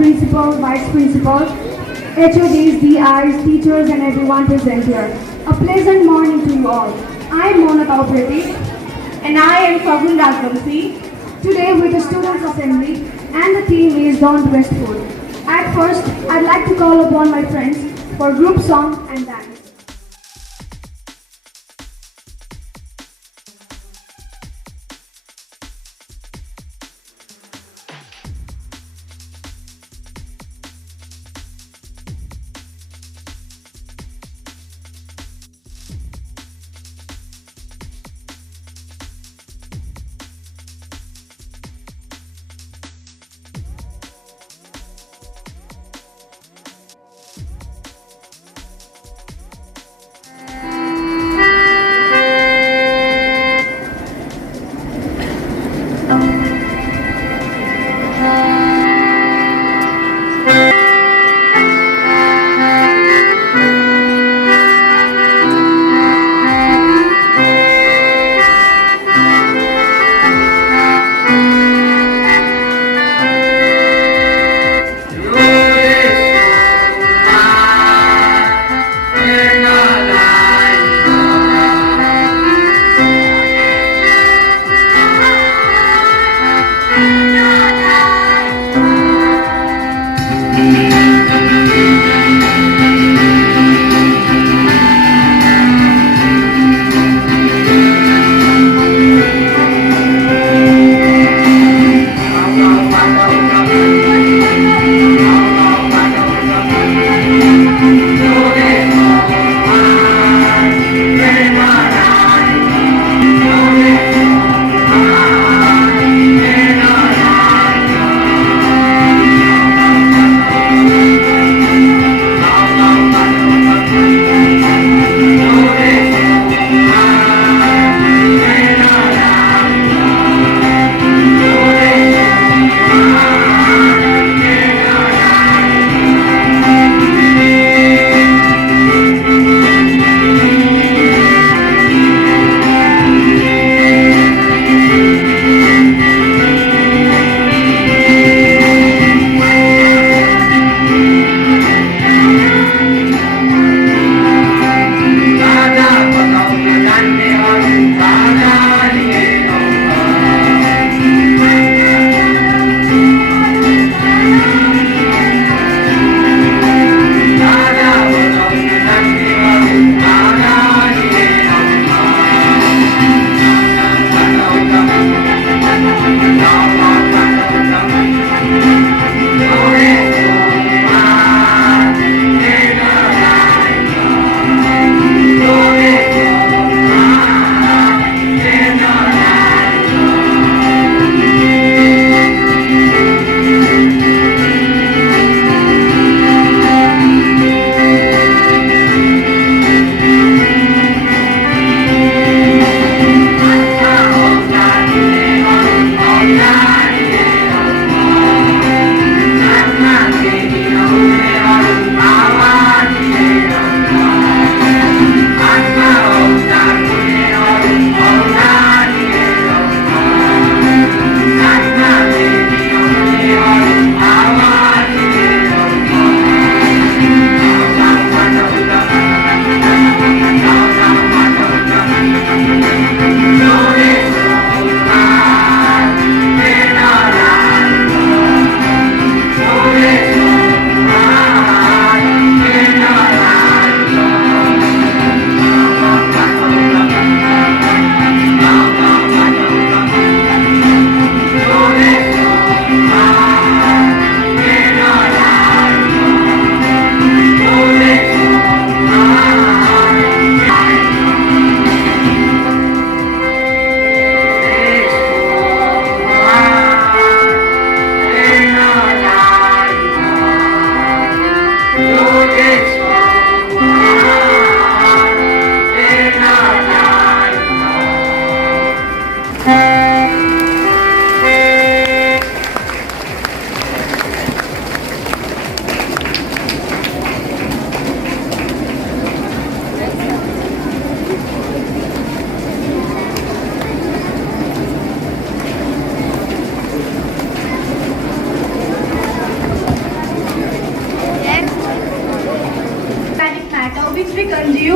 principal, vice principal, HODs, DIs, teachers and everyone present here. A pleasant morning to you all. I am Mona Taupreti. And I am Fagun Raghamsi. Today with the Students' Assembly and the theme is Don't Waste Food. At first, I'd like to call upon my friends for group song and dance.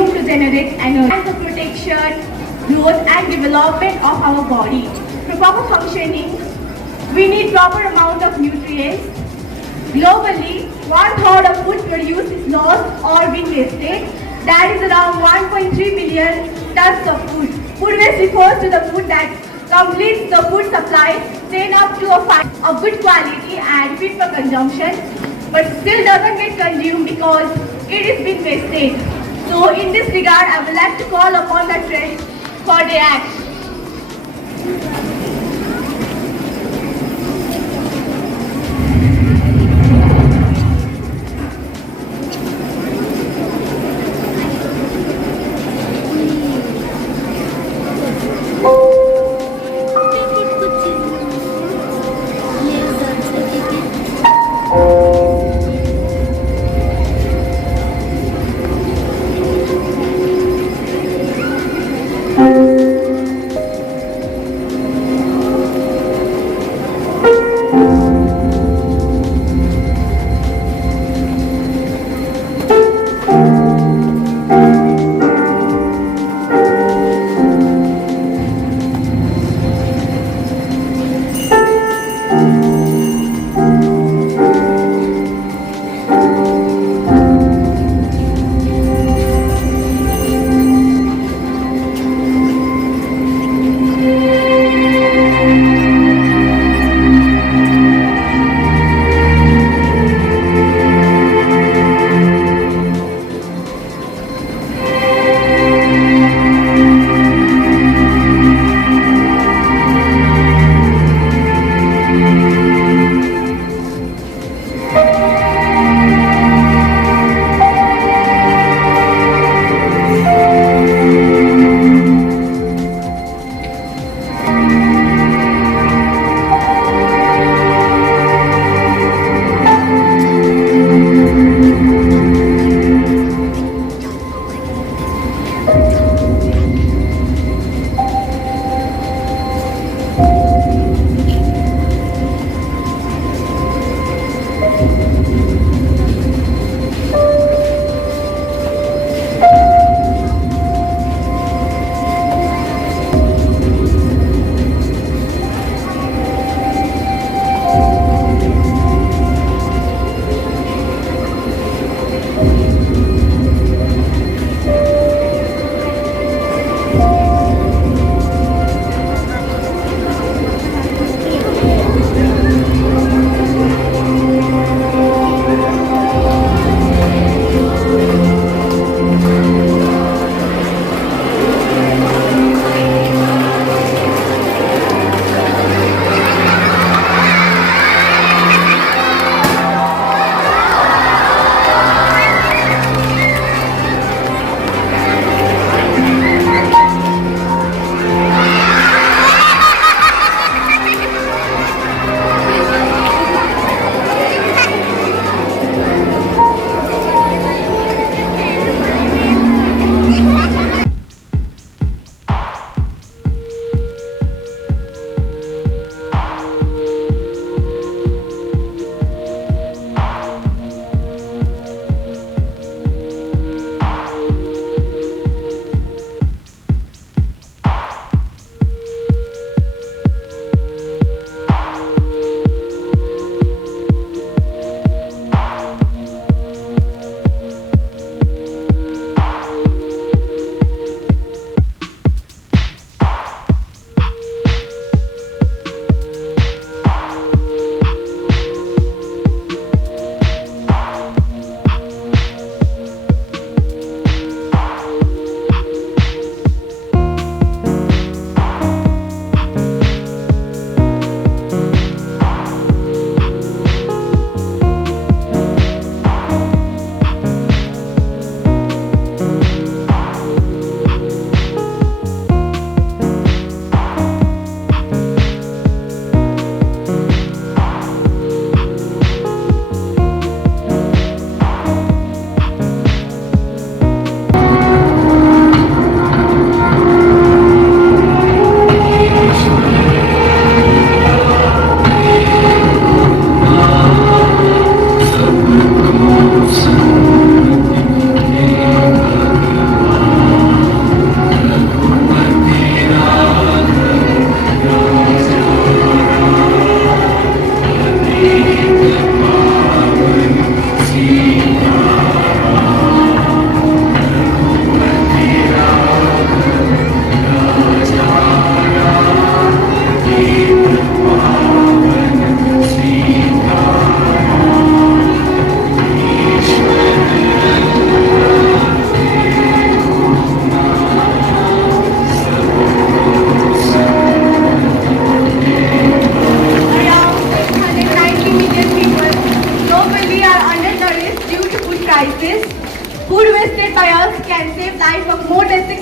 consumed to generate energy and the protection, growth and development of our body. For proper functioning, we need proper amount of nutrients. Globally, one-third of food produced is lost or being wasted. That is around 1.3 billion tons of food. Food waste refers to the food that completes the food supply chain up to a good quality and fit for consumption, but still doesn't get consumed because it is being wasted. So in this regard, I would like to call upon the trend for the act.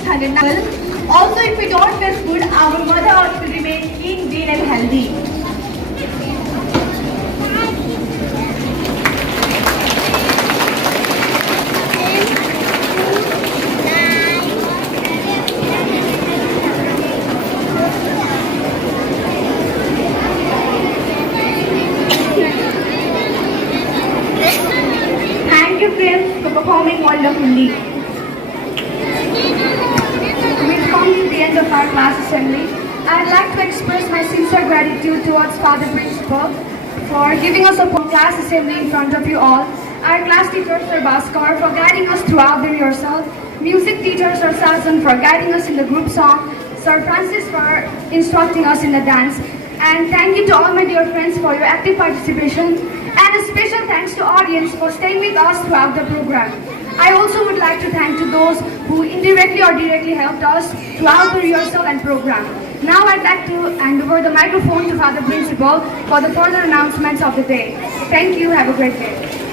609. Also, if we don't miss food, our mother earth will remain clean, green and healthy. Thank you, Prince, for performing wonderfully. We've come to the end of our class assembly. I'd like to express my sincere gratitude towards Father Principal for giving us a class assembly in front of you all. Our class teacher, Sir Bhaskar, for guiding us throughout the rehearsal. Music teacher, Sir Sasan, for guiding us in the group song. Sir Francis for instructing us in the dance. And thank you to all my dear friends for your active participation. And a special thanks to audience for staying with us throughout the program. I also would like to thank to those who indirectly or directly helped us throughout the rehearsal and program. Now I'd like to hand over the microphone to Father Principal for the further announcements of the day. Thank you. Have a great day.